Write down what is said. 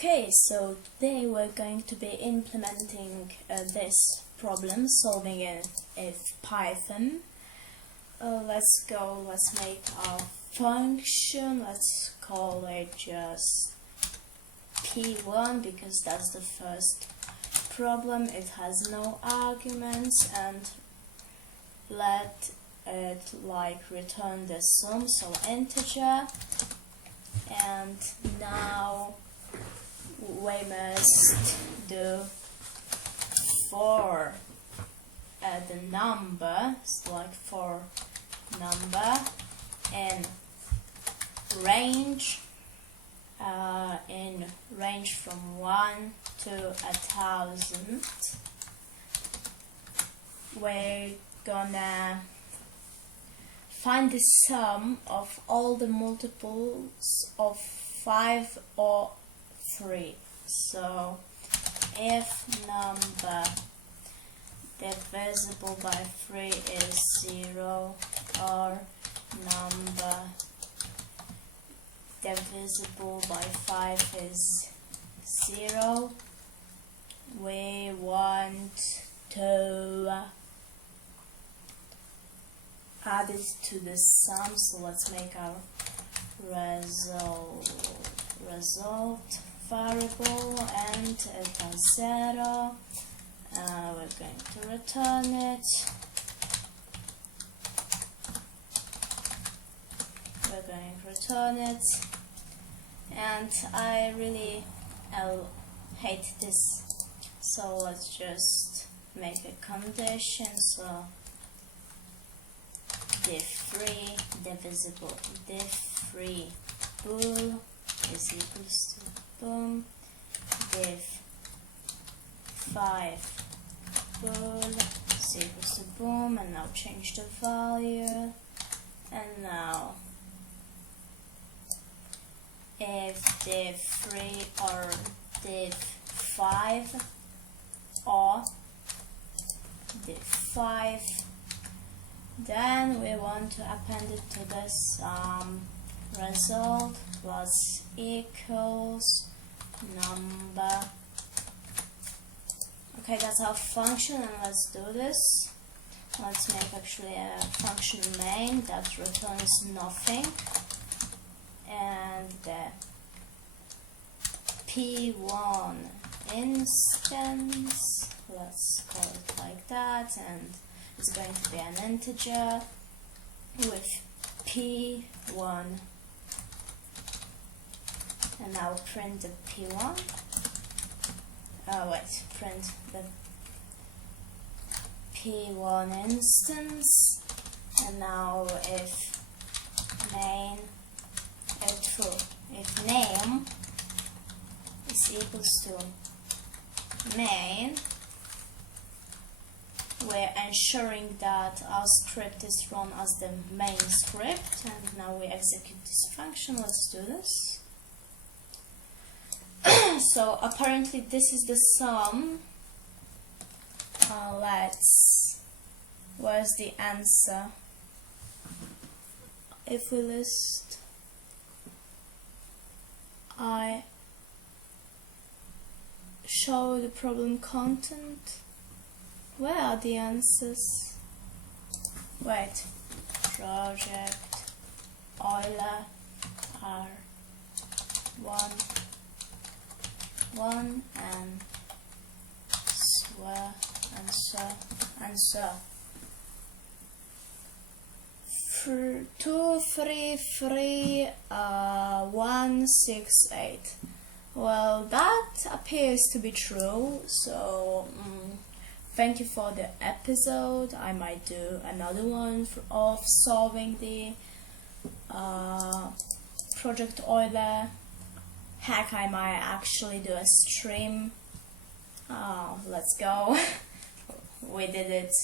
Okay, so today we're going to be implementing this problem, solving it in Python. Let's make our function. Let's call it just P1 because that's the first problem. It has no arguments, and let it return the sum, so integer. And now we must do for the number, so for number in range from 1 to 1,000. We're gonna find the sum of all the multiples of 5 or 3. So if number divisible by 3 is 0, or number divisible by 5 is 0, we want to add it to the sum. So let's make our result variable, and it has 0. We're going to return it. And I really hate this, so let's just make a condition. So diff3 divisible diff3 bool is equals to boom, diff5 bool is equals to boom, and now change the value. And now if diff3 or diff5 or diff5, then we want to append it to this result plus equals number. Okay, that's our function, and let's do this. Let's make actually a function main that returns nothing, and the P1 instance, let's call it like that, and it's going to be an integer with P1. And now print the P1. Print the P1 instance. And now if name is equals to main, we're ensuring that our script is run as the main script, and now we execute this function. Let's do this. So apparently this is the sum. Where's the answer? If we list, I show the problem content. Where are the answers? Wait, project Euler R1 and answer 233168. Well, that appears to be true, so thank you for the episode. I might do another one of solving the project Euler. Heck, I might actually do a stream. Let's go. We did it.